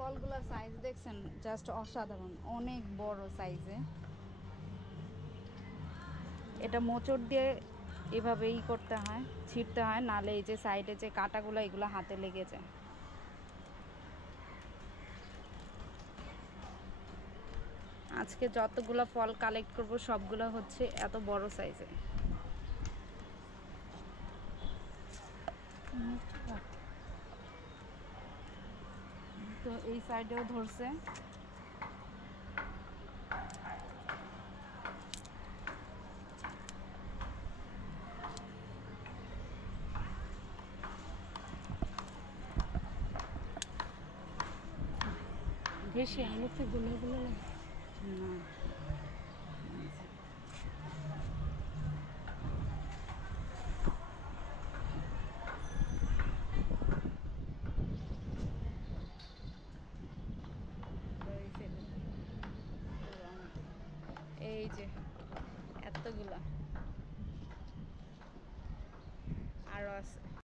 ফলগুলোর size দেখছেন, just অসাধারণ, অনেক বড় সাইজে। এটা মোচড় দিয়ে এভাবেই করতে হয়, ছিঁড়তে হয়, নালে এই যে সাইডে যে কাঁটাগুলো এগুলো হাতে লেগে যায়। আজকে যতগুলো ফল কালেক্ট করব সবগুলো হচ্ছে এত বড় সাইজে। তো এই সাইডেও ধরছে। বেশি আলোতে গুলো লাগে না, এই যে